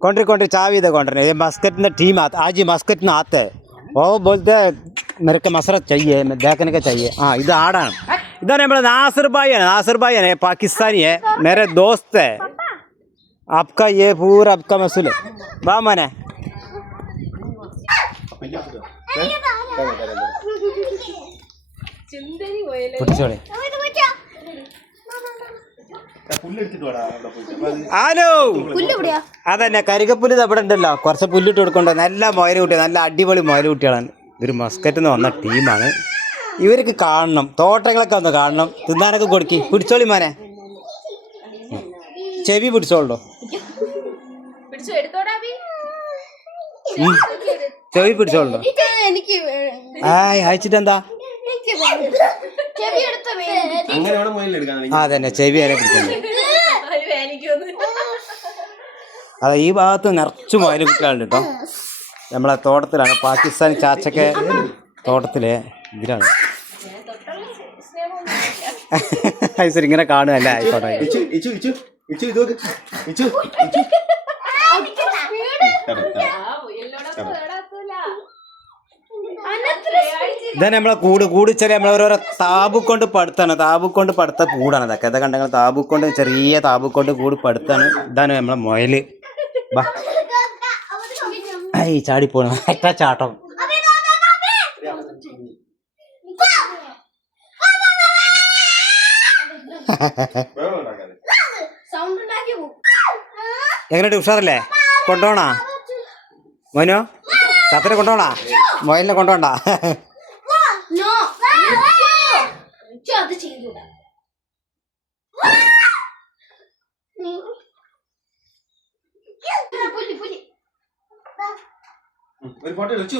कौन चाबी दे कौन ये मस्कट में टीम आता आज मस्कट में आते हैं वो बोलते हैं मेरे को मसरत चाहिए मैं देखने का चाहिए हाँ इधर आड़ा इधर हमारा नासिर भाई है पाकिस्तानी है मेरे दोस्त है आपका ये पूरा आपका मसूल है वाह मने പിടിച്ചോളെ ഹലോ അതന്നെ കരികപ്പുല്ല് അവിടെ ഉണ്ടല്ലോ കുറച്ച് പുല്ലിട്ട് കൊടുക്കണ്ടോ നല്ല മുയൽ കുട്ടിയാണ് നല്ല അടിപൊളി മുയൽ കുട്ടികളാണ് ഇവർ മസ്കറ്റിൽ നിന്ന് വന്ന ടീമാണ് ഇവർക്ക് കാണണം തോട്ടങ്ങളൊക്കെ ഒന്ന് കാണണം തിന്നാനൊക്കെ കൊടുക്കി പിടിച്ചോളി മോനെ ചെവി പിടിച്ചോളോ ചെവി പിടിച്ചോളോ അയച്ചിട്ടെന്താ അതന്നെ ചെവി അതിനെ പിടിക്കുന്നത് അതെ ഈ ഭാഗത്ത് നിറച്ചു മുയൽ കുട്ടികളുണ്ട് കേട്ടോ നമ്മളെ തോട്ടത്തിലാണ് പാകിസ്ഥാനി ചാച്ചക്കെ തോട്ടത്തിലെ ഇതിലാണ് ഐശ്വര്യ ഇങ്ങനെ കാണുകയല്ലേ ആയിക്കോട്ടെ ഇതന്നെ നമ്മളെ കൂട് ചെറിയ നമ്മളോരോ താബുക്കൊണ്ട് പടുത്ത കൂടാണ് അതൊക്കെ ഇതൊക്കെ കണ്ടെങ്കിൽ താബുക്കൊണ്ട് ചെറിയ താബുക്കൊണ്ട് കൂട് പടുത്താണ് ഇതാണ് നമ്മളെ മുയല് ബാ ഈ ചാടിപ്പോണ എത്ര ചാട്ടം എങ്ങനെയുണ്ട് ഉഷാറല്ലേ കൊണ്ടോണാ മോനോ ചത്തനെ കൊണ്ടോണാ മുയലിനെ കൊണ്ടോണ്ടാ ഒരു ഫോട്ടോ വെച്ചു